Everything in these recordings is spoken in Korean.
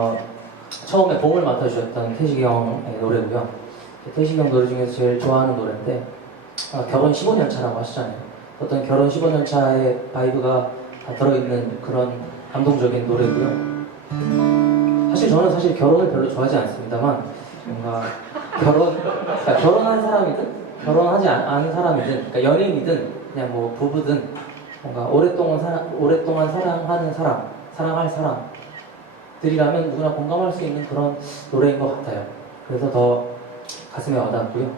어, 처음에 봉을 맡아주셨던 태식이 형의 노래고요. 태식이 형 노래 중에서 제일 좋아하는 노래인데 아, 결혼 15년 차라고 하시잖아요. 어떤 결혼 15년 차의 바이브가 다 들어있는 그런 감동적인 노래고요. 사실 저는 사실 결혼을 별로 좋아하지 않습니다만 뭔가 결혼 그러니까 결혼한 사람이든 결혼하지 않, 않은 사람이든 그러니까 연인이든 그냥 뭐 부부든 뭔가 오랫동안 사랑 오랫동안 사랑하는 사람 사랑할 사람 들이라면 누구나 공감할 수 있는 그런 노래인 것 같아요. 그래서 더 가슴에 와닿았고요.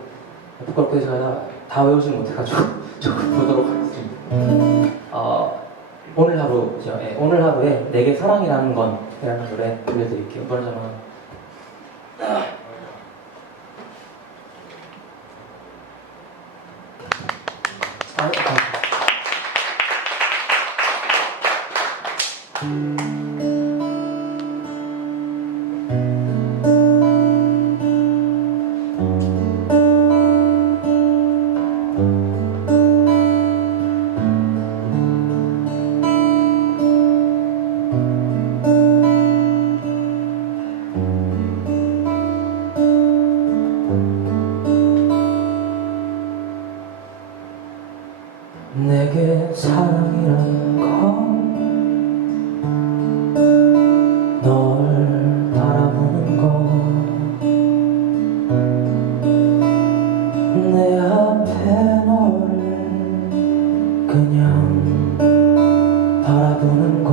부끄럽게 제가 다 외우지는 못해가지고 조금 보도록 하겠습니다. 어, 오늘 하루 죠. 예, 오늘 하루에 내게 사랑이라는 건이라는 노래 들려드릴게요. 그러자면 아, 아. 내 그냥 바라보는 거.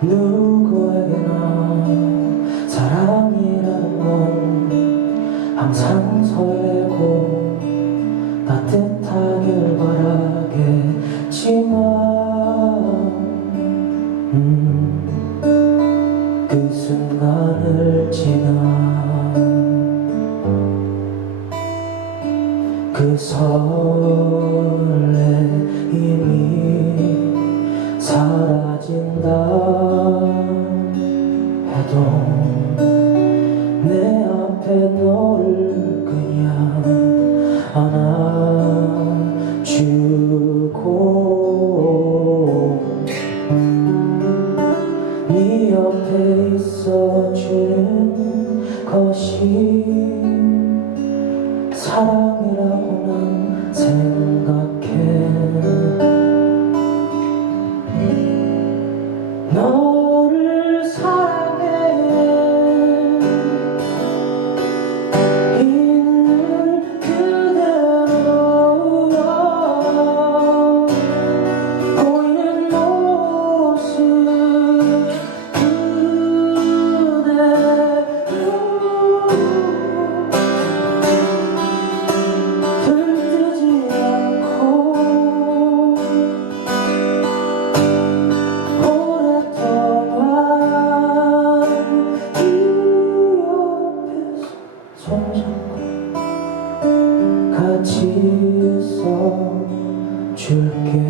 누구에게나 사랑이라는 건 항상 설레고 따뜻하길 바라겠지만 그 설레임이 사라진다 해도 내 앞에 너를 그냥 안아주고 네 옆에 있어주는 것이 사랑이라고 난 생각 있어 줄게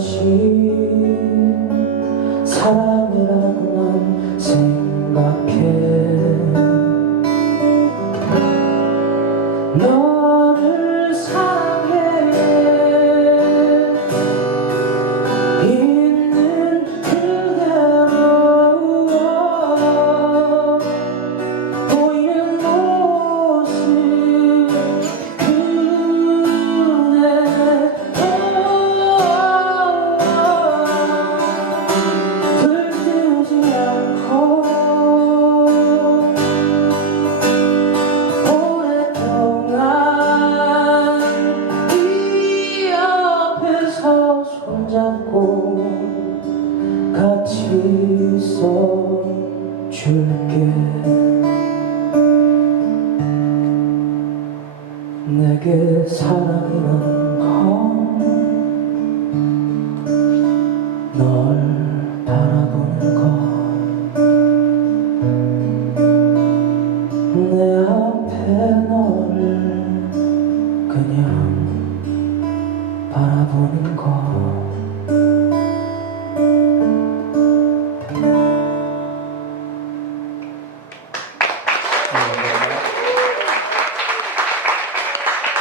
것이 사랑이라고 난 생각해. 너를 내게 사랑이란